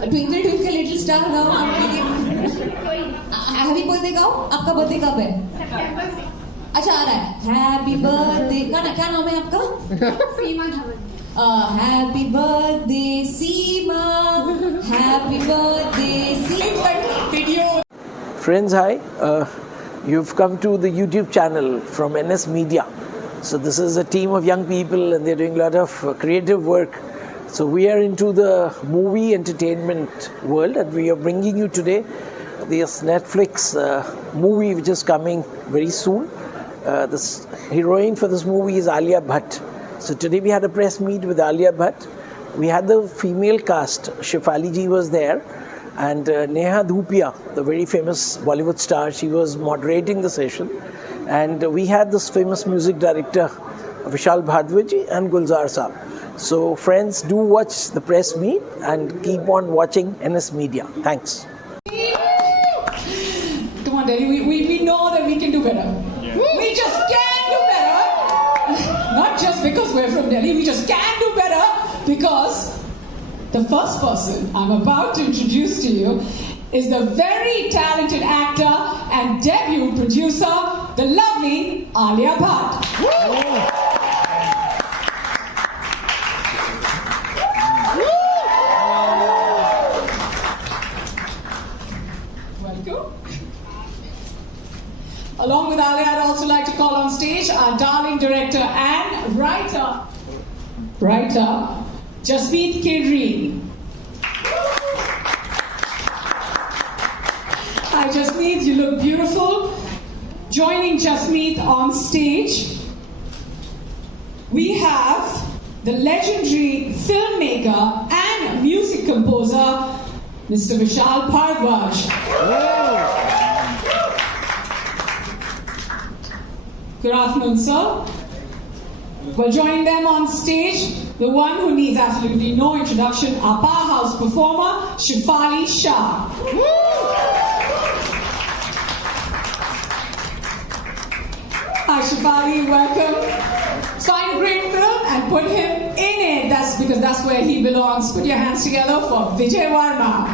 Twinkle twinkle little star गाओ happy birthday गाओ. आपका बर्थडे कब है? अच्छा आ रहा है. Happy birthday. क्या नाम है आपका? सीमा Dhawan. Happy birthday Seema. Happy birthday Seema. Video. Friends, hi. You've come to the YouTube channel from NS Media. So this is a team of young people and they're doing a lot of creative work. So we are into the movie entertainment world and we are bringing you today this Netflix movie which is coming very soon. This heroine for this movie is Alia Bhatt. So today we had a press meet with Alia Bhatt. We had the female cast. Shefali ji was there and Neha Dhupia, the very famous Bollywood star, she was moderating the session. And we had this famous music director Vishal Bhadwaji and Gulzar Saab. So friends, do watch the press meet and keep on watching NS Media. Thanks. Come on, Delhi, we know that we can do better. Yeah. We just can do better. Not just because we're from Delhi, we just can do better because the first person I'm about to introduce to you is the very talented actor and debut producer, the lovely Alia Bhatt. Welcome. Along with Alia, I'd also like to call on stage our darling director and writer, Jasmeet Kedri. Hi Jasmeet, you look beautiful. Joining Jasmeet on stage, we have the legendary filmmaker and music composer, Mr. Vishal Bhardwaj. Good afternoon, sir. Well, joining them on stage, the one who needs absolutely no introduction, our powerhouse performer, Shefali Shah. Hi, Shefali, welcome. Find a great film and put him in it. That's because that's where he belongs. Put your hands together for Vijay Varma.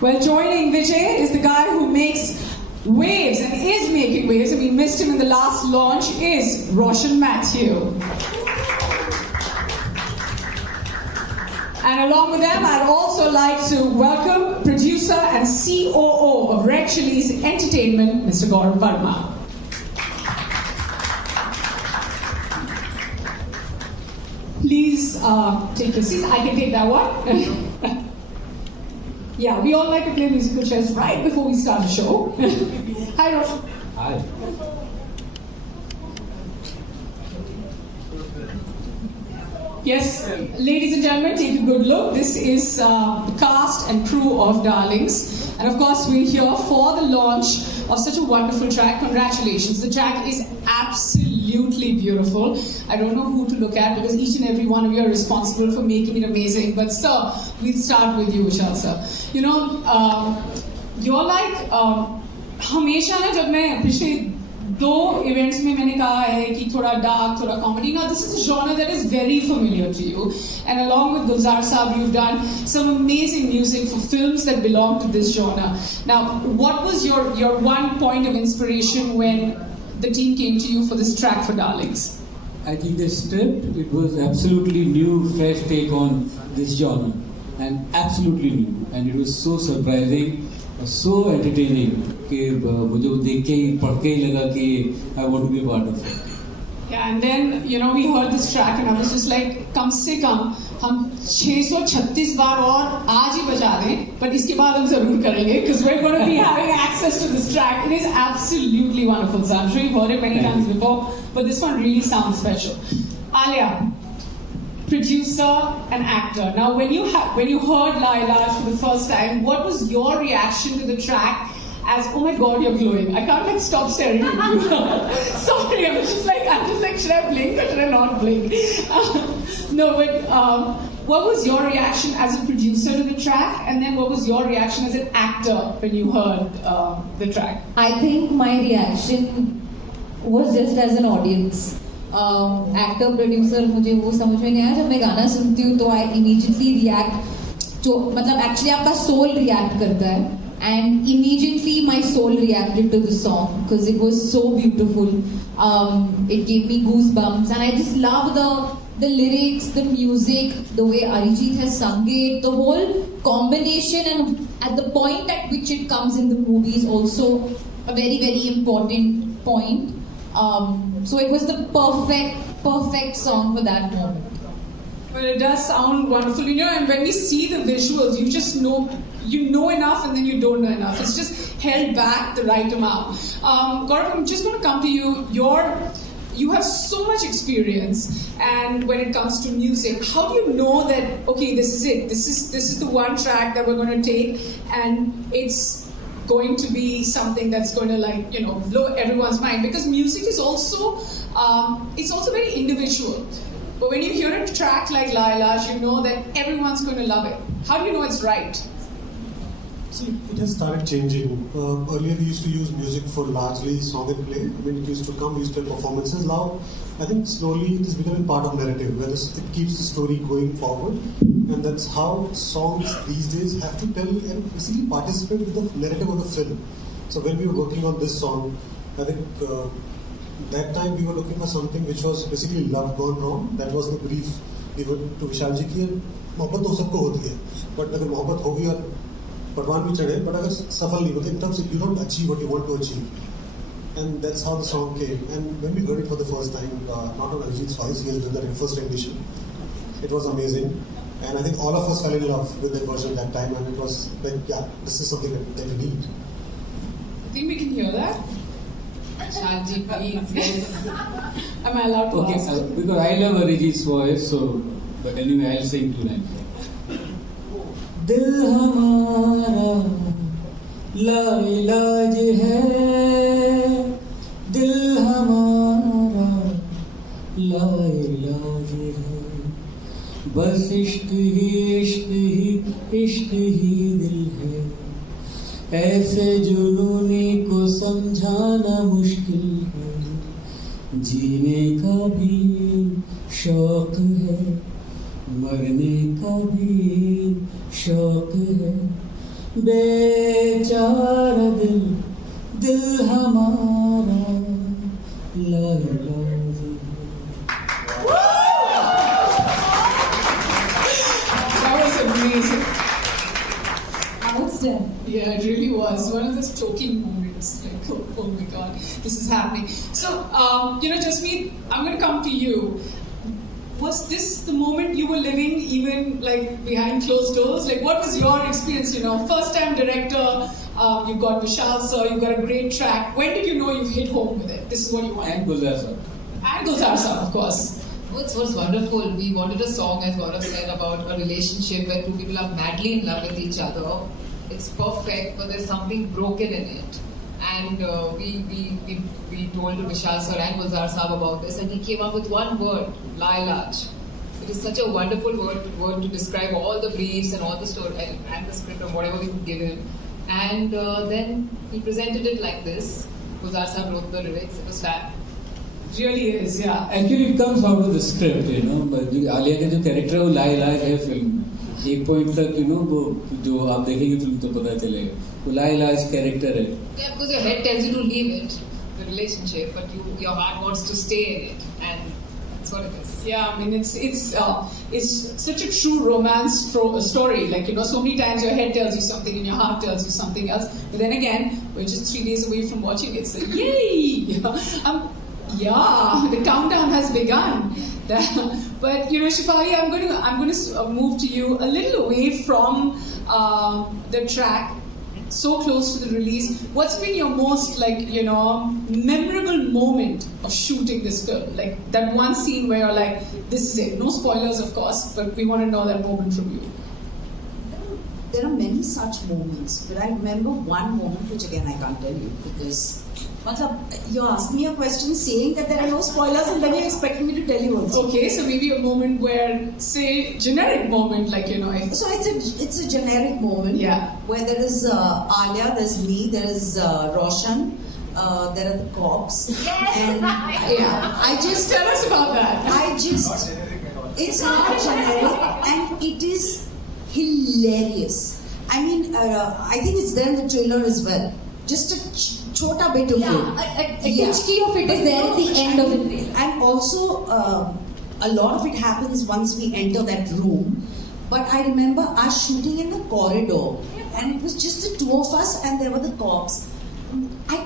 Well, joining Vijay is the guy who makes waves and is making waves, and we missed him in the last launch, is Roshan Matthew. And along with them, I'd also like to welcome producer and COO of Red Chillies Entertainment, Mr. Vijay Varma. Please take your seats. I can take that one. Yeah, we all like to play musical chairs right before we start the show. Hi, Roshan. Hi. Yes, ladies and gentlemen, take a good look. This is the cast and crew of Darlings. And of course, we're here for the launch of such a wonderful track. Congratulations. The track is absolutely beautiful. I don't know who to look at because each and every one of you are responsible for making it amazing. But sir, we'll start with you, Vishal sir. You know, you're like, हमेशा ना जब मैं पिछले दो events में मैंने कहा है कि थोड़ा डार्क, थोड़ा comedy. Now this is a genre that is very familiar to you, and along with Gulzar Saab, you've done some amazing music for films that belong to this genre. Now, what was your one point of inspiration when the team came to you for this track for Darlings? I think the script, it was absolutely new, fresh take on this genre, and absolutely new, and it was so surprising. So entertaining कि मुझे देख के ही पढ़ के ही लगा कि I want to be a part of it. Yeah, and then you know we heard this track and I was just like कम से कम हम 636 बार और आज ही बजा दें, but इसके बाद हम जरूर करेंगे because we're going to be having access to this track. It is absolutely wonderful. So I'm sure you've heard it many times before, but this one really sounds special. Alia, producer and actor. Now, when you heard Ilaaj for the first time, what was your reaction to the track? As oh my God, you're glowing! I can't like stop staring at you. Sorry, I'm just like should I blink or should I not blink? No, but what was your reaction as a producer to the track, and then what was your reaction as an actor when you heard the track? I think my reaction was just as an audience. Actor producer मुझे वो समझ में नहीं आया. जब मैं गाना सुनती हूँ तो आई इमीडिएटली रिएक्ट, जो मतलब एक्चुअली आपका सोल रिएक्ट करता है. And immediately my soul reacted to the song because it was so beautiful. It gave me goosebumps, and I just love the lyrics, the music, the way Arijit has sung it, the whole combination, and at the point at which it comes in the movie is also a very, very important point. So it was the perfect song for that moment. Well, it does sound wonderful, and when we see the visuals, you just know. You know enough and then you don't know enough. It's just held back the right amount. Gaurav, I'm just going to come to you. You have so much experience, and when it comes to music, how do you know that, okay, this is it. This is the one track that we're going to take, and it's going to be something that's going to blow everyone's mind, because music is also it's also very individual. But when you hear a track like Ilaaj, you know that everyone's going to love it. How do you know it's right? See, it has started changing. Earlier we used to use music for largely song and play. When it used to come, we used to have performances. Now, I think slowly it is becoming part of narrative, where it keeps the story going forward. And that's how songs these days have to tell and basically participate with the narrative of the film. So when we were working on this song, I think that time we were looking for something which was basically love gone wrong. That was the brief given to Vishal ji ki मोहब्बत तो सबको होती है, but अगर मोहब्बत होगी और भगवान भी चढ़े, but अगर सफल नहीं होते, in terms of you don't achieve what you want to achieve. And that's how the song came. And when we heard it for the first time, not on Arijit's voice, he has done that in first rendition. It was amazing. And I think all of us fell in love with that version that time, and it was like, yeah, this is something that we need. I think we can hear that. Shanji, please, yes. Am I allowed to ask? Because I love Arijit's voice, so, but anyway, I'll sing 2 lines. दिल हमारा लाइलाज है, दिल हमारा लाइलाज है, बस इश्क ही दिल है, ऐसे जुनूनी को समझाना मुश्किल है, जीने का भी शौक है, मरने का भी शौक है, बेचारा दिल हमारा लाइलाज है. That was amazing. Outstanding. Yeah, it really was one of those choking moments. Like, oh my God, this is happening. So, Jasmeet, I'm going to come to you. Was this the moment you were living, even like behind closed doors? Like, what was your experience? First time director, you got Vishal sir, you got a great track. When did you know you've hit home with it? This is what you wanted. And Gulzar sir. And Gulzar sir, of course. It was wonderful. We wanted a song, as Gaurav said, about a relationship where 2 people are madly in love with each other. It's perfect, but there's something broken in it. And we told Vishal sir and Gulzar Saab about this, and he came up with one word, Ilaaj. It is such a wonderful word to describe all the briefs and all the story and the script and whatever we could give him. And then he presented it like this. Gulzar Saab wrote the lyrics. It was fab. It really is, yeah. Actually, it comes out of the script, But Alia का जो character है वो लाइलाज है film. एक point तक वो जो आप देखेंगे फिल्म तो पता चलेगा. वो लाइलाज कैरेक्टर है. Yeah, because your head tells you to leave it, the relationship, but your heart wants to stay in it, and that's what it is. Yeah, I mean it's such a true romance story. Like, so many times your head tells you something and your heart tells you something else. But then again, we're just 3 days away from watching it. So yay! Yeah, the countdown has begun. But Shefali, I'm going to move to you a little away from the track. So close to the release. What's been your most memorable moment of shooting this film? Like that one scene where you're like, this is it. No spoilers, of course, but we want to know that moment from you. There are many such moments, but I remember one moment which again I can't tell you because you asked me a question saying that there are no spoilers and then you're expecting me to tell you also. Okay, so maybe a moment where, say, generic moment, So it's a generic moment. Yeah. Where there is Alia, there's me, there is Roshan, there are the cops. Yes. And I just Tell us about that. It's not generic and it is hilarious. I mean, I think it's there in the trailer as well. Just a chota bit of it. A titchkey of it is there at the end of the trailer. And also, a lot of it happens once we enter that room. But I remember us shooting in the corridor, and it was just the two of us, and there were the cops. I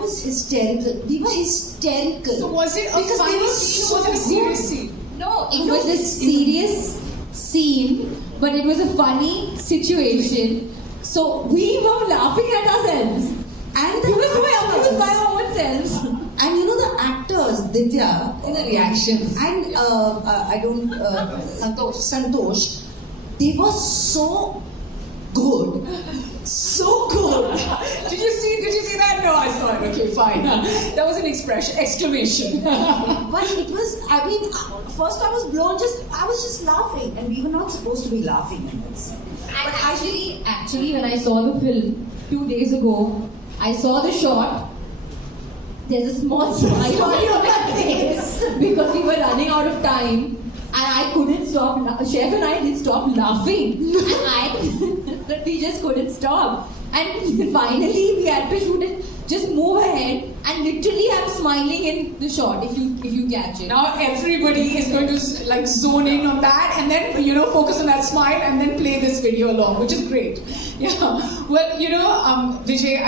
was hysterical. We were hysterical. So was it a Because they funny were scene so or was it a serious good. scene? No, it was a serious scene, but it was a funny situation. So we were laughing at ourselves. And We were so amused by our own selves. And you know the actors, Divya, In the reactions. and Santosh, they were so good, so good. Did you see that? No, I saw it. Okay, fine. That was an exclamation. But it was, I mean, first I was blown. I was just laughing, and we were not supposed to be laughing in this. And actually, when I saw the film 2 days ago, I saw the shot. There's a small smile on my face because we were running out of time, and I couldn't stop. Chef and I didn't stop laughing, that we just couldn't stop. And finally, we had to shoot it. Just move ahead, and literally, I'm smiling in the shot. If you catch it. Now everybody is going to like zone in on that and then focus on that smile and then play this video along, which is great. Yeah. Well, Vijay,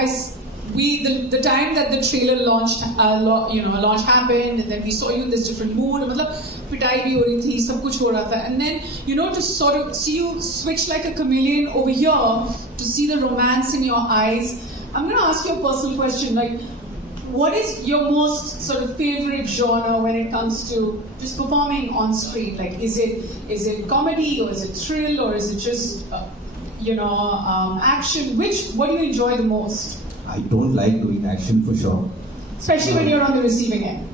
the time that the trailer launched, launch happened, and then we saw you in this different mood. मतलब पिटाई भी हो रही थी, सब कुछ हो रहा था, and then to sort of see you switch like a chameleon over here to see the romance in your eyes. I'm going to ask you a personal question, like, what is your most sort of favorite genre when it comes to just performing on screen? Like, is it comedy, or is it thrill, or is it just action? What do you enjoy the most? I don't like doing action for sure. Especially when you're on the receiving end.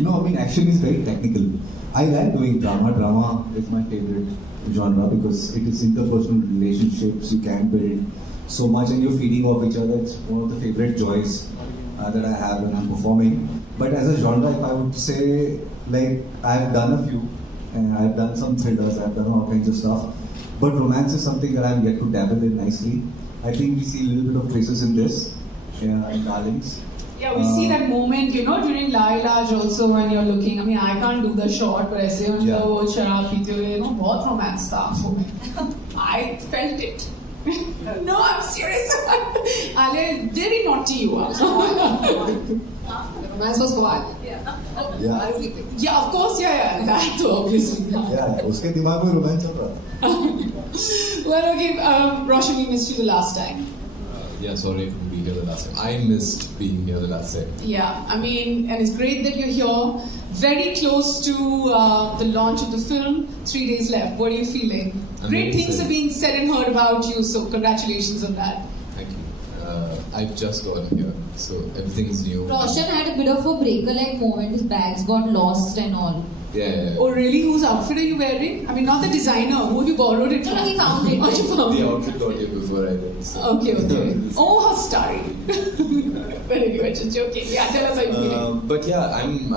No, I mean action is very technical. I like doing drama. Drama is my favorite genre because it is interpersonal relationships. You can build so much and you're feeding off each other. It's one of the favorite joys that I have when I'm performing. But as a genre, if I would say, like, I've done a few, and I've done some thrillers, I've done all kinds of stuff. But romance is something that I'm yet to dabble in nicely. I think we see a little bit of traces in this, in Darlings. Yeah, we see that moment, during Ilaaj also when you're looking. I mean, I can't do the shot, but ऐसे उनका वो शराब पीते हुए, बहुत romance था आँखों में. I felt it. No, I'm serious. Alia, very naughty you are. Romance was for Alia. Yeah, of course, yeah. That too, obviously. Yeah, उसके दिमाग में romance चल रहा था. Well, okay, Roshan, we missed you the last time. Yeah, sorry I couldn't be here the last time. I missed being here the last time. Yeah, I mean, and it's great that you're here. Very close to the launch of the film. 3 days left. What are you feeling? Great things are being said and heard about you, so congratulations on that. Thank you. I've just gotten here, so everything is new. Roshan had a bit of a breaker-like moment. His bags got lost and all. Yeah. Oh, really? Whose outfit are you wearing? I mean, not the designer. Who have you borrowed it from? No, he found it. Oh, you found The it. outfit got here before I did. So. Okay. Oh, how starry. But anyway, just joking. Yeah, tell us how you feeling. But yeah, I'm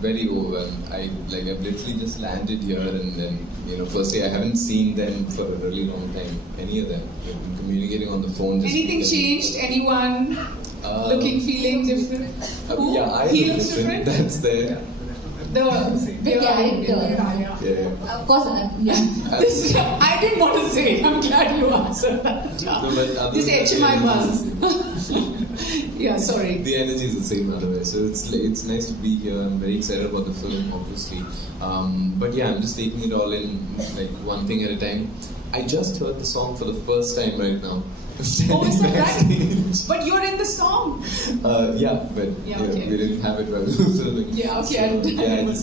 very overwhelmed. I've literally just landed here, and then firstly I haven't seen them for a really long time. Any of them. We've been communicating on the phone. Anything changed? Anyone looking, feeling different? Who? Yeah, I He look looks different. That's there. The character. Yeah. Of course, yeah. I didn't want to say it. I'm glad you answered that. No, but This HMI buzz. Yeah, sorry. The energy is the same otherwise. So it's nice to be here. I'm very excited about the film, obviously. But yeah, I'm just taking it all in, like one thing at a time. I just heard the song for the first time right now. Oh, is that right? But you're in the song. Yeah, but okay. we didn't have it while we were filming. Yeah, okay. So,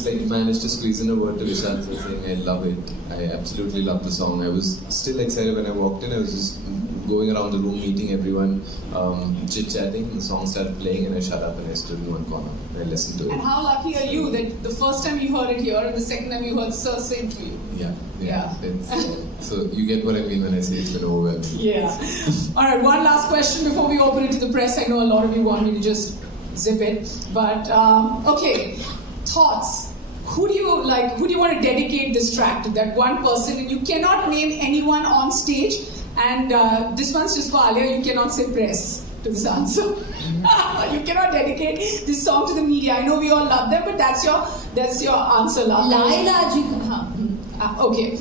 I just managed to squeeze in a word to Vishal saying I love it. I absolutely love the song. I was still excited when I walked in. I was just going around the room, meeting everyone, chit-chatting, and the song started playing, and I shut up and I stood in one corner. I listened to it. And how lucky are you that the first time you heard it here and the second time you heard Sir sing to you? Yeah. Yeah. So you get what I mean when I say it's been overwhelming. Yeah. All right, one last question before we open it to the press. I know a lot of you want me to just zip it, but okay. Thoughts. Who do you like? Who do you want to dedicate this track to? That one person, and you cannot name anyone on stage. And this one's just for Alia. You cannot say press to this answer. You cannot dedicate this song to the media. I know we all love them, but that's your answer, love. Ilaaj. Okay.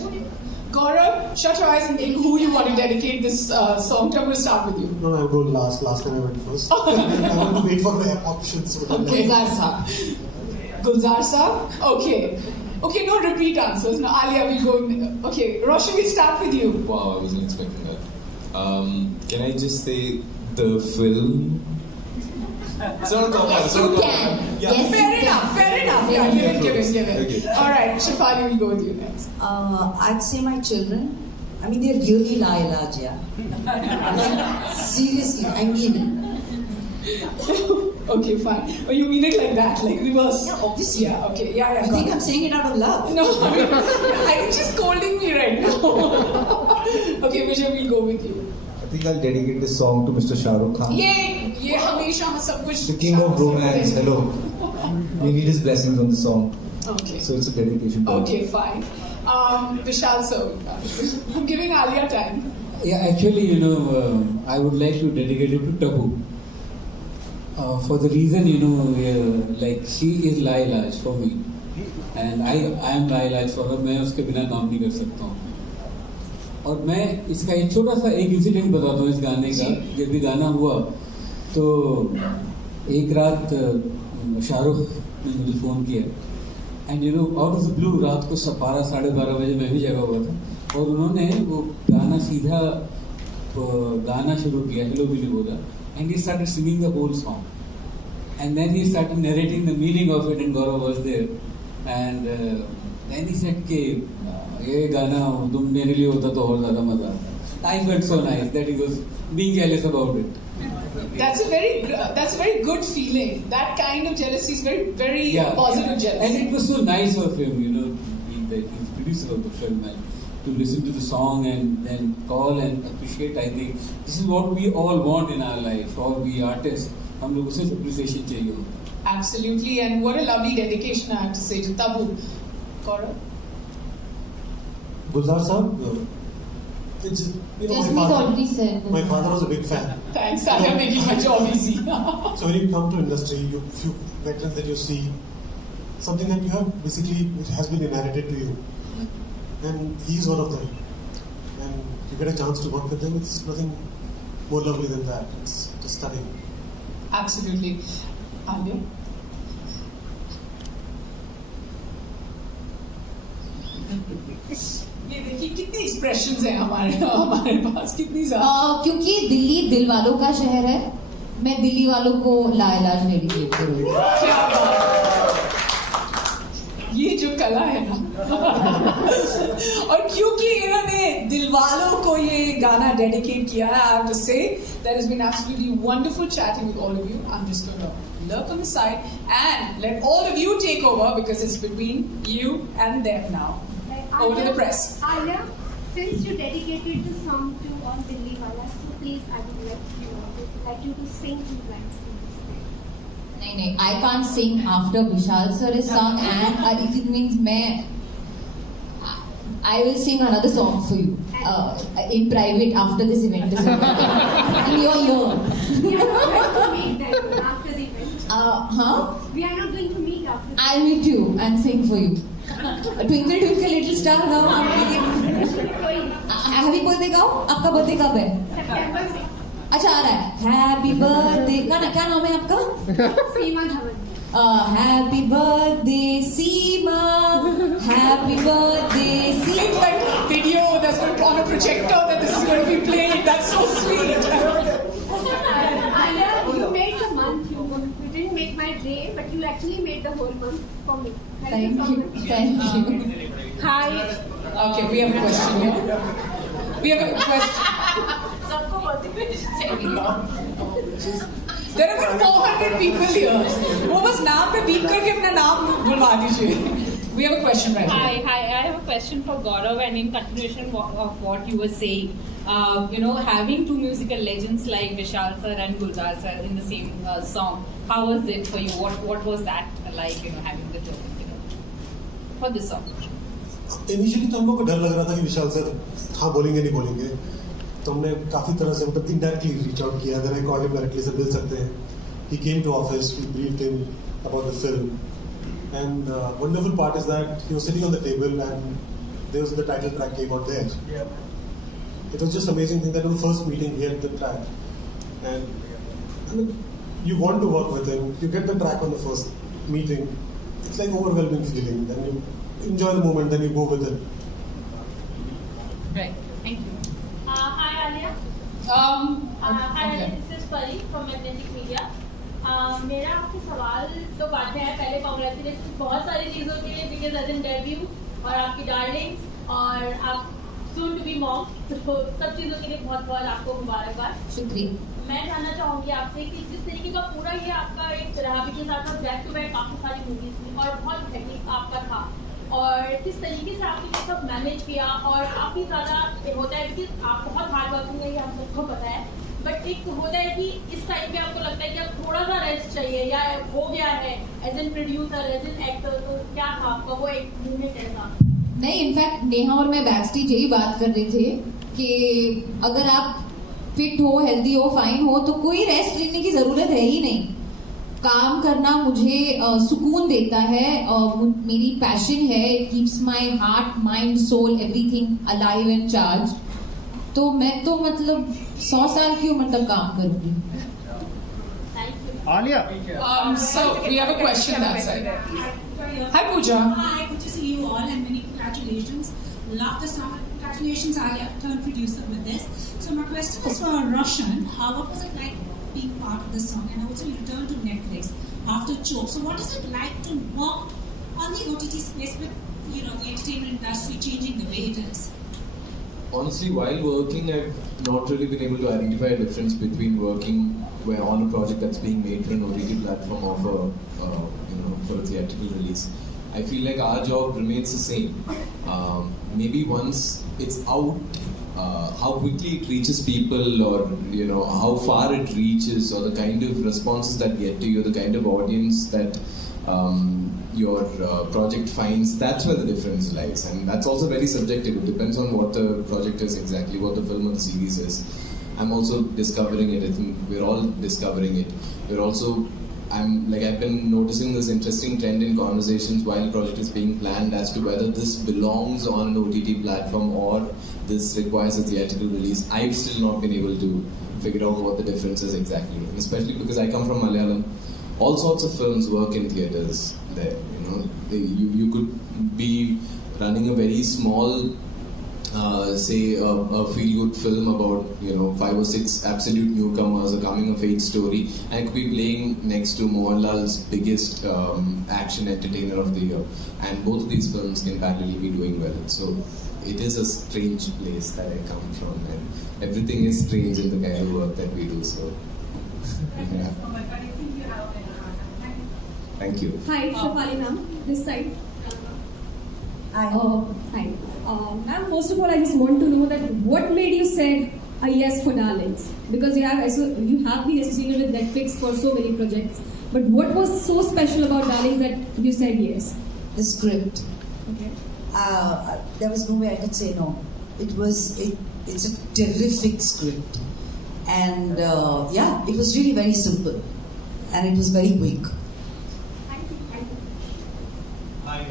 Gaurav, shut your eyes and think who you want to dedicate this song to. I'm going to start with you. No, I'll go last. Last time I went first. I want to wait for my options. Okay. Gulzar Saab. Gulzar Saab? Okay. Okay, no repeat answers. Now, Alia will go. Okay, Roshan, we'll start with you. Wow, I wasn't expecting that. Can I just say the film? It's not a cop out. Yes, you can. Yeah. Yes, Fair enough. Yeah, give it. Okay. All right, Shefali will go with you next. I'd say my children. I mean, they're really Ilaaj, yeah. Like, seriously, I mean. Okay, fine. Oh, you mean it like that, like reverse? Yeah, obviously. Yeah, okay. Yeah. You think I'm saying it out of love? No, I think she's scolding me right now. Okay, Vijay, we'll go with you. I think I'll dedicate this song to Mr. Shah Rukh Khan. ये हमेशा हम सब कुछ. The king of romance. Hello. We need his blessings on the song. Okay. So it's a dedication to him. Okay, fine. Vishal, so I'm giving Alia time. Yeah, actually, I would like to dedicate it to Tabu. For the reason, like she is Ilaaj for me, and I am Ilaaj for her. मैं उसके बिना काम नहीं कर सकता हूँ. और मैं इसका एक छोटा सा एक इंसिडेंट बताता हूँ इस गाने का. जब भी गाना हुआ तो एक रात शाहरुख ने मुझे फ़ोन किया and out of the blue रात को 12-12:30 बजे मैं भी जगा हुआ था और उन्होंने वो गाना सीधा गाना शुरू किया, हेलो बिली बोला, and he started singing the whole song and then he started narrating the meaning of it and Gaurav was there and then he said कि ये गाना तुम मेरे लिए होता तो और ज़्यादा मज़ा आता. I felt so nice that he was being jealous about it. That's a very good feeling. That kind of jealousy is very positive jealousy. And it was so nice of him, being the producer of the film and to listen to the song and then call and appreciate. I think this is what we all want in our life. All we artists, हम लोगों से appreciation चाहिए होता है. Absolutely, and what a lovely dedication I have to say to Tabu. Gaurav? Gulzar Saab, it's, my father was a big fan. Thanks, Alia, making my job easy. So when you come to industry, few veterans that you see, something that you have basically, it has been inherited to you. And he's one of them. And you get a chance to work with him, it's nothing more lovely than that. It's just stunning. Absolutely. Alia? ये देखिए कितनी expressions हैं हमारे पास, कितनी ज़्यादा. क्योंकि दिल्ली दिल वालों का शहर है, मैं दिल्ली वालों को लाइलाज डेडिकेट करूँगी. क्या बात, ये जो कला है ना. और क्योंकि इन्होंने दिलवालों को ये गाना डेडिकेट किया है, I have to say that has been absolutely wonderful chatting with all of you. I'm just going to lurk on the side and let all of you take over because it's between you and them now. Over to the press. Alia, since you dedicated the song to all Delhi Wala, so please, I would like you to sing 2 lines. नहीं, I can't sing after Vishal sir is sung and Arijit means I will sing another song for you in private after this event is over. In your ear. We are not going to meet that after the event. We are not going to meet after. I'll meet you and sing for you. Twinkle twinkle little star now. Happy birthday गाओ. आपका birthday कब है? September 6. अच्छा आ रहा है. Happy birthday. क्या नाम है आपका? सीमा Dhawan. Happy birthday Seema. Happy birthday Seema. It's like video that's going to on a projector that this is going to be playing. That's so sweet. Alia, you made the month. You didn't make my day, but you actually made the whole month for me. Thank you. Hi. Okay, we have a question here. We have a question. There are about 400 people here. वो बस नाम पे beep करके अपना नाम बुलवा दीजिए. We have a question right here. Hi. I have a question for Gaurav, and in continuation of what you were saying, having two musical legends like Vishal sir and Gulzar sir in the same song, how was it for you? What was that like? Having the two for this song. Initially तो हम लोग को डर लग रहा था कि विशाल sir हाँ बोलेंगे नहीं बोलेंगे, तो हमने काफी तरह से मतलब इनडायरेक्टली रीच आउट किया. Then I called him directly से मिल सकते हैं. He came to office, we briefed him about the film, and wonderful part is that he was sitting on the table and there was the title track came out there. Yeah. It was just amazing thing that in the first meeting he had the track, and I mean, you want to work with him. You get the track on the first meeting, it's like overwhelming feeling. Then you enjoy the moment, then you go with it. Right. Thank you. Hi Alia. Hi Alia, this is Pari from Magnetic Media. मेरा आपसे सवाल तो बातें हैं. पहले congratulation बहुत सारी चीज़ों के लिए, बिकॉज एज एन डेब्यू और आपकी डार्लिंग्स और आप सून टू बी मॉम, तो सब चीज़ों के लिए बहुत बहुत आपको मुबारकबाद. शुक्रिया. मैं जानना चाहूँगी आपसे कि जिस तरीके का पूरा ये आपका एक रहा, बिकॉज आपका बैक टू बैक काफ़ी सारी मूवीज थी और बहुत टेक्निक आपका था, और किस तरीके से आपने ये सब मैनेज किया, और काफ़ी ज़्यादा होता है बिकॉज आप बहुत हार्ड वर्किंग है, ये हम सबको पता है, बट एक होता है कि इस टाइम पे आपको लगता है कि अब थोड़ा सा रेस्ट चाहिए या हो गया है as an producer, as an actor, तो क्या था आपका वो एक मूवमेंट ऐसा? नहीं, इनफैक्ट नेहा और मैं बैक स्टेज यही बात कर रहे थे कि अगर आप फिट हो, हेल्दी हो, फाइन हो, तो कोई रेस्ट लेने की जरूरत है ही नहीं. काम करना मुझे सुकून देता है, मेरी पैशन है. It keeps my heart, mind, soul, everything alive and charge. तो मैं तो मतलब 100 साल की उम्र तक काम करूंगी. Alia. So we have a question that side. Hi Pooja. Hi, good to see you all and many congratulations. Love the song. Congratulations, Alia, turn producer with this. So my question is for Roshan. What was it like being part of this song, and also you returned to Netflix after Choke? So what is it like to work on the OTT space with the entertainment industry changing the way it is? Honestly, while working, I've not really been able to identify a difference between working on a project that's being made for an OTT platform or for a theatrical release. I feel like our job remains the same. Maybe once it's out, how quickly it reaches people, or how far it reaches, or the kind of responses that get to you, the kind of audience that your project finds, that's where the difference lies. And that's also very subjective. It depends on what the project is exactly, what the film or the series is. I'm also discovering it. I think we're all discovering it. I've been noticing this interesting trend in conversations while the project is being planned as to whether this belongs on an OTT platform or this requires a theatrical release. I've still not been able to figure out what the difference is exactly. And especially because I come from Malayalam. All sorts of films work in theatres there. You could be running a very small, say a feel-good film about 5 or 6 absolute newcomers, a coming-of-age story, and it could be playing next to Mohanlal's biggest action entertainer of the year. And both of these films can parallelly be doing well. So it is a strange place that I come from, and everything is strange in the kind of work that we do. So yeah. Thank you. Hi, Shafali ma'am, this side. Hi. Hi. Ma'am, first of all, I just want to know that what made you say a yes for Darlings? Because you have been associated with Netflix for so many projects. But what was so special about Darlings that you said yes? The script. Okay. There was no way I could say no. It's a terrific script. And it was really very simple. And it was very quick. Hi,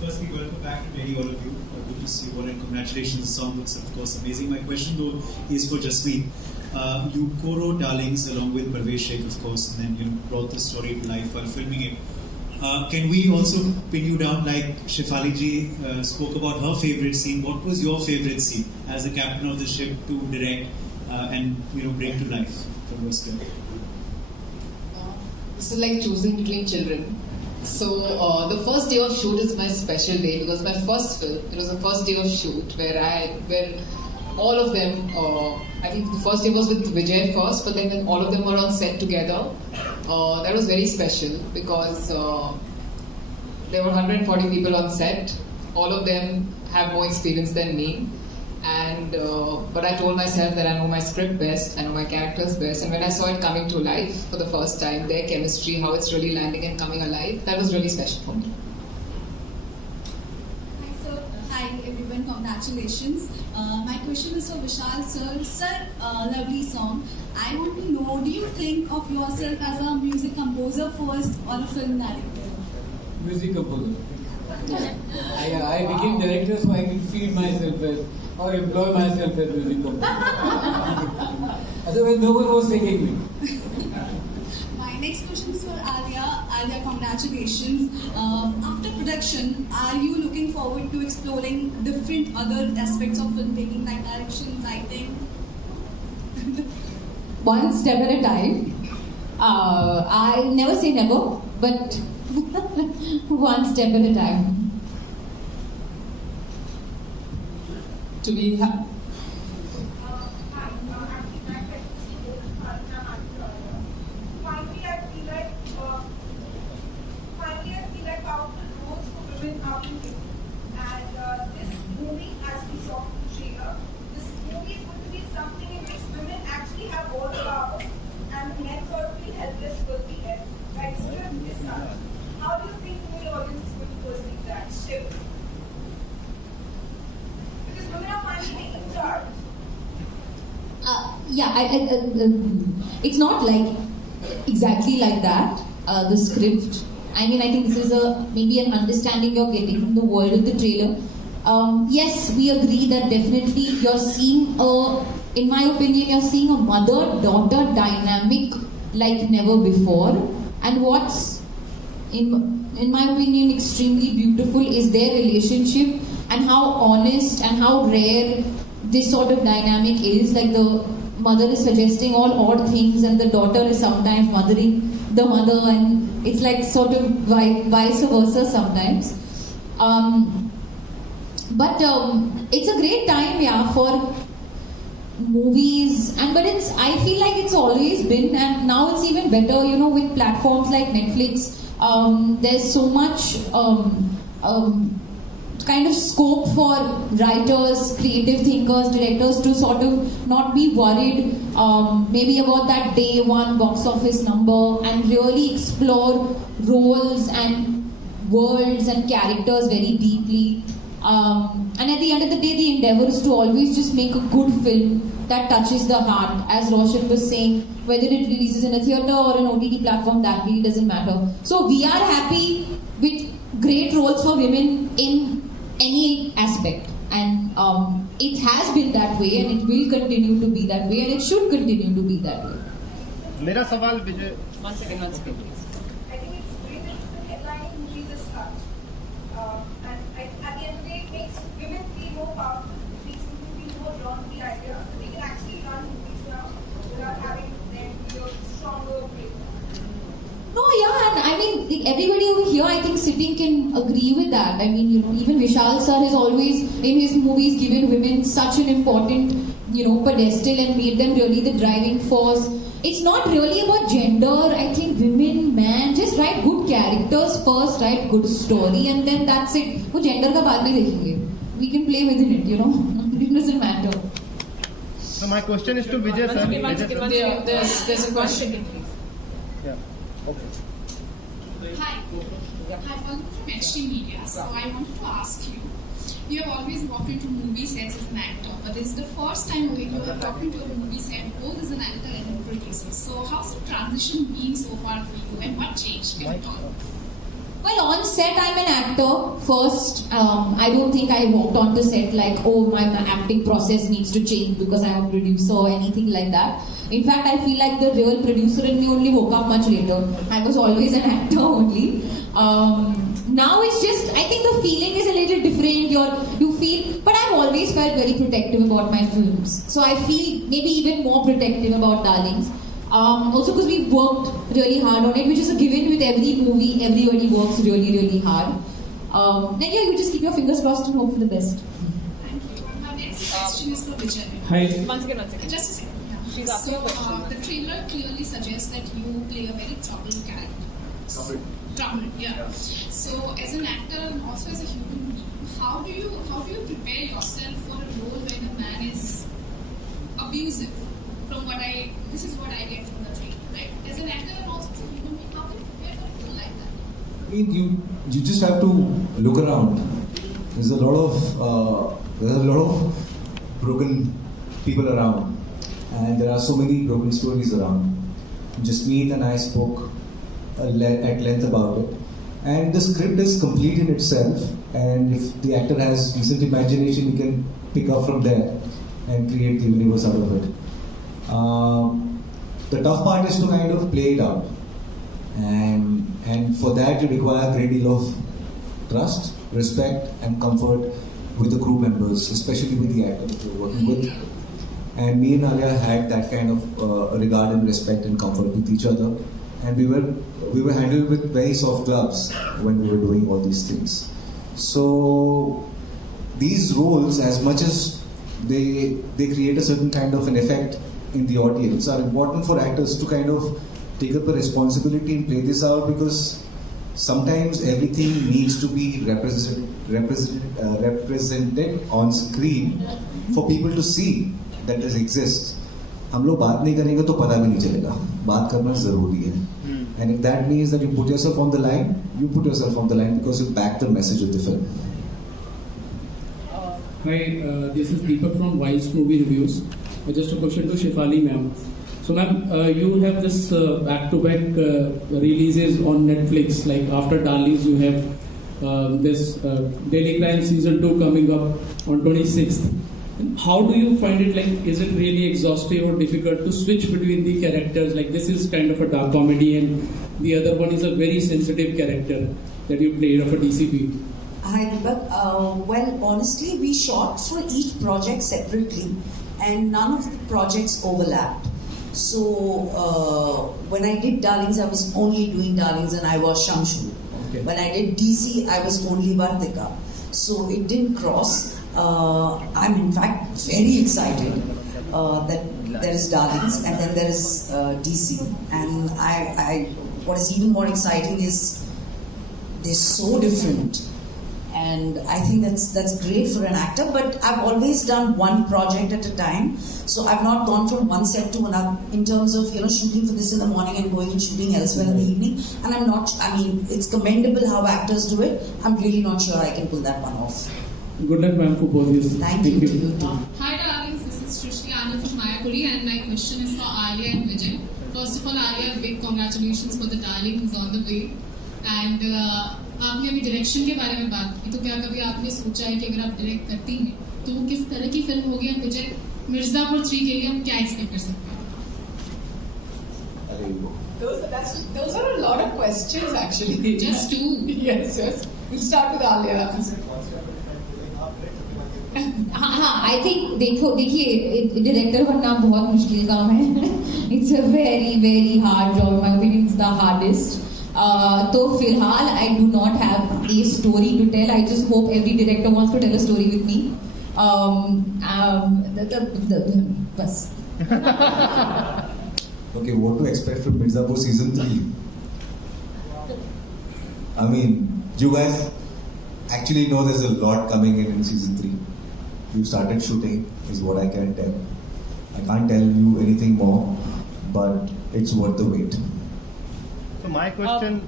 firstly, welcome back to many all of you. Good to see you all, and congratulations. The song looks, of course, amazing. My question, though, is for Jasmeet. You co-wrote Darlings along with Parvesh Sheikh, of course, and then brought the story to life while filming it. Can we also pin you down like Shefali ji spoke about her favourite scene? What was your favourite scene as the captain of the ship to direct and bring to life from your story? This is like choosing between children. So the first day of shoot is my special day because my first film, it was the first day of shoot where all of them, I think the first day was with Vijay first, but then when all of them were on set together, that was very special because there were 140 people on set. All of them have more experience than me. And but I told myself that I know my script best, I know my characters best, and when I saw it coming to life for the first time, their chemistry, how it's really landing and coming alive, that was really special for me. Hi sir, hi everyone, congratulations. My question is for Vishal sir. Sir, lovely song. I want to know, do you think of yourself as a music composer first or a film director? Music composer. I became director so I can feed myself or employ myself as music composer. Otherwise, no one was taking me. My next question is for Alia. Alia, congratulations. After production, are you looking forward to exploring different other aspects of filmmaking like direction, lighting? One step at a time. I never say never, but one step at a time. To be How do you think the audience is going to perceive that shift? Because women are finally taking charge. It's not like exactly like that. The script. I mean, I think this is maybe an understanding you're getting from the world of the trailer. Yes, we agree that definitely you're seeing in my opinion, you're seeing a mother-daughter dynamic like never before. And what's in my opinion extremely beautiful is their relationship and how honest and how rare this sort of dynamic is. Like the mother is suggesting all odd things and the daughter is sometimes mothering the mother, and it's like sort of vice versa sometimes. But it's a great time, for movies, but I feel like it's always been, and now it's even better, with platforms like Netflix. There's so much kind of scope for writers, creative thinkers, directors to sort of not be worried maybe about that day one box office number and really explore roles and worlds and characters very deeply. And at the end of the day, the endeavor is to always just make a good film that touches the heart. As Roshan was saying, whether it releases in a theatre or an OTT platform, that really doesn't matter. So we are happy with great roles for women in any aspect, and it has been that way, and it will continue to be that way, and it should continue to be that way. मेरा सवाल विजय. One second, please. I think it's great that the headline movies as such, and at the end of the day, it makes women feel more powerful. It makes women feel more drawn to the idea that they can actually run movies now without having them be a stronger way. No, and I mean, everybody over here, I think, sitting can agree with that. I mean, even Vishal sir has always, in his movies, given women such an important, pedestal and made them really the driving force. It's not really about gender. I think women, man, just write good characters first, write good story, and then that's it. वो gender का बाद में देखेंगे. We can play within it, It doesn't matter. So my question is to Vijay sir. There's a question. Yeah. Okay. Hi. Hi, welcome from Extreme Media. So I wanted to ask you, you have always walked into movie sets as an actor, but this is the first time when you have walked into a movie set both as an actor and a producer. So how's the transition been so far for you, and what changed? Can you talk? Well, on set, I'm an actor first. I don't think I walked onto set like, oh, my acting process needs to change because I'm a producer or anything like that. In fact, I feel like the real producer in me only woke up much later. I was always an actor only. Now it's just, I think the feeling is a little different. You feel, but I've always felt very protective about my films. So I feel maybe even more protective about Darlings. Also because we've worked really hard on it, which is a given with every movie. Everybody works really, really hard. Then you just keep your fingers crossed and hope for the best. Thank you. My next question is for Vijay. Hi. One second. Just a second. She's asking a question. The trailer clearly suggests that you play a very troubled character. Drummer, yeah. So as an actor and also as a human being, how do you prepare yourself for a role when a man is abusive? This is what I get from the training, right? As an actor and also as a human being, how do you prepare for a role like that? I mean, you just have to look around. There's a lot of broken people around, and there are so many broken stories around. Jasmeet and I spoke at length about it, and the script is complete in itself. And if the actor has decent imagination, he can pick up from there and create the universe out of it. The tough part is to kind of play it out, and for that you require a great deal of trust, respect, and comfort with the crew members, especially with the actor that you're working with. And me and Alia had that kind of regard and respect and comfort with each other, and we were handled with very soft gloves when we were doing all these things. So these roles, as much as they create a certain kind of an effect in the audience, are important for actors to kind of take up a responsibility and play this out, because sometimes everything needs to be represented on screen for people to see that this exists. हम लोग बात नहीं करेंगे तो पता भी नहीं चलेगा. बात करना जरूरी है. And if that means that you put yourself on the line, you put yourself on the line because you back the message of the film. Hi, this is Deepak from Wise Movie Reviews. Just a question to Shefali ma'am. So ma'am, you have this back-to-back releases on Netflix. Like after Darlings, you have this Daily Crime Season 2 coming up on 26th. How do you find it? Like, is it really exhaustive or difficult to switch between the characters? Like, this is kind of a dark comedy, and the other one is a very sensitive character that you played of a DCP. Hi, Deepak. Well, honestly, we shot for each project separately, and none of the projects overlapped. So, when I did Darlings, I was only doing Darlings, and I was Shamshu. Okay. When I did DC, I was only Vartika. So, it didn't cross. I'm in fact very excited that there is Darlings and then there is DC, and what is even more exciting is they're so different, and I think that's great for an actor. But I've always done one project at a time, so I've not gone from one set to another in terms of shooting for this in the morning and going and shooting elsewhere in the evening. And I mean it's commendable how actors do it. I'm really not sure I can pull that one off. Good luck, ma'am, for both these. Thank you. Hi, darlings. This is Shrishti Anand from Mayapuri, and my question is for Alia and Vijay. First of all, Alia, big congratulations for the Darlings on the way. And आपने अभी direction के बारे में बात की, तो क्या कभी आपने सोचा है कि अगर आप डायरेक्ट करती हैं तो वो किस तरह की फिल्म होगी? और विजय, मिर्जापुर 3 के लिए हम क्या एक्सपेक्ट कर सकते हैं? Those are a lot of questions actually. Just two. Yes. We'll start with Alia. हाँ, I think देखिए डायरेक्टर बनना बहुत मुश्किल काम है. It's a very very hard job. My opinion is the hardest. तो फिलहाल I do not have a story to tell. I just hope every director wants to tell a story with me. बस. Okay, what to expect from Mirzapur season 3? I mean, you guys actually know there's a lot coming in season 3. We've started shooting, is what I can tell. I can't tell you anything more, but it's worth the wait. So my question,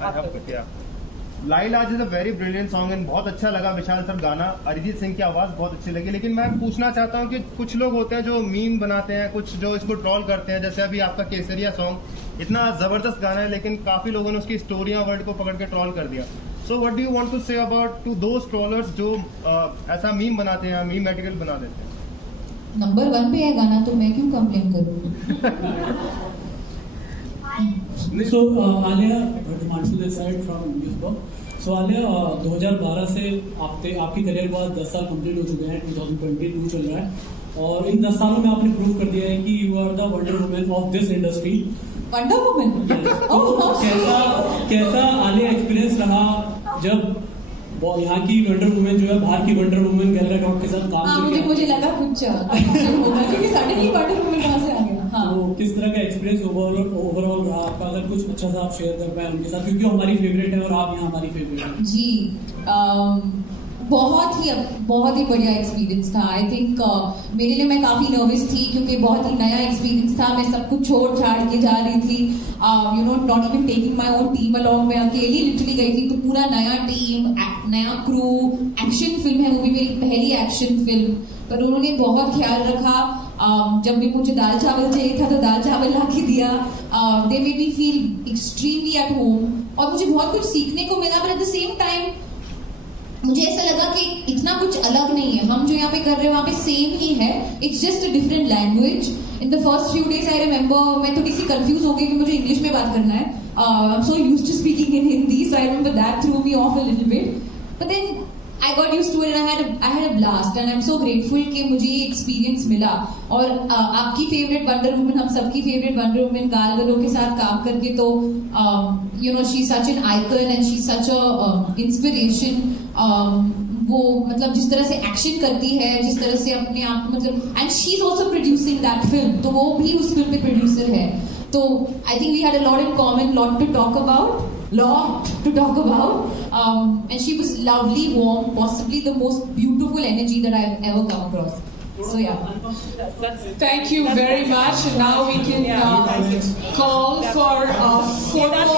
I have to, yeah. Ilaaj is a very brilliant song and बहुत अच्छा लगा विशाल sir गाना. अरिजीत सिंह की आवाज़ बहुत अच्छी लगी. लेकिन मैं पूछना चाहता हूँ कि कुछ लोग होते हैं जो मीम बनाते हैं, कुछ जो इसको ट्रोल करते हैं. जैसे अभी आपका केसरिया सॉन्ग इतना ज़बरदस्त गाना है, लेकिन काफ़ी लोगों ने उसकी स्टोरियाँ वर्ड को पकड़ के ट्रोल कर दिया. So what do you want to say about to those trollers जो ऐसा मीम बनाते हैं, मीम मटेरियल बना देते हैं? नंबर 1 पे है गाना, तो मैं क्यों कंप्लेन करूँ? So Alia, Himanshu this side from Newsbook. So Alia, 2012 से आपकी करियर के बाद 10 साल कंप्लीट हो चुके हैं. 2022 चल रहा है, और इन 10 सालों में आपने प्रूव कर दिया है कि you are the wonder woman of this industry. Wonder woman? कैसा आलिया एक्सपीरियंस रहा जब यहाँ की वंडर वुमन जो है बाहर की वंडर वुमन गैलरा डॉट के साथ काम करके? मुझे लगा कुछ क्योंकि सडनली वंडर वुमन कहाँ से आ गया? तो किस तरह का एक्सपीरियंस ओवरऑल रहा आपका, अगर कुछ अच्छा सा आप शेयर कर पाए उनके साथ, क्योंकि हमारी फेवरेट है और आप यहाँ हमारी फेवरेट है। जी बहुत ही बढ़िया एक्सपीरियंस था। आई थिंक मेरे लिए मैं काफ़ी नर्वस थी क्योंकि बहुत ही नया एक्सपीरियंस था। मैं सब कुछ छोड़ छाड़ के जा रही थी, not even taking my own team along. मैं अकेली लिटरली गई थी, तो पूरा नया टीम, नया क्रू, एक्शन फिल्म है, वो भी मेरी पहली एक्शन फिल्म। पर उन्होंने बहुत ख्याल रखा। जब भी मुझे दाल चावल चाहिए था तो दाल चावल ला के दिया। They made me feel extremely at home और मुझे बहुत कुछ सीखने को मिला। पर एट द सेम टाइम मुझे ऐसा लगा कि इतना कुछ अलग नहीं है, हम जो यहाँ पे कर रहे हैं वहाँ पे सेम ही है, it's just a different language. In the first few days I remember मैं थोड़ी सी कंफ्यूज हो गई कि मुझे इंग्लिश में बात करना है। I am so used to speaking in Hindi, so I remember that threw me off a little bit, but then I got used to it and I had a blast and I'm so grateful कि मुझे ये experience मिला। और आपकी favourite wonder woman, हम सबकी favourite wonder woman गाल गलों के साथ काम करके तो she is such an icon and she is such a inspiration. वो मतलब जिस तरह से एक्शन करती है, जिस तरह से अपने आप मतलब, and she is also producing that film, तो वो भी उस फिल्म पे प्रोड्यूसर है। तो I think we had a lot in common, lot to talk about. And she was lovely, warm, possibly the most beautiful energy that I've ever come across. So yeah. Thank you very much. And now we can call for a photo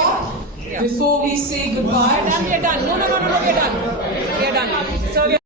before we say goodbye. We are done. No, we are done. We are done. So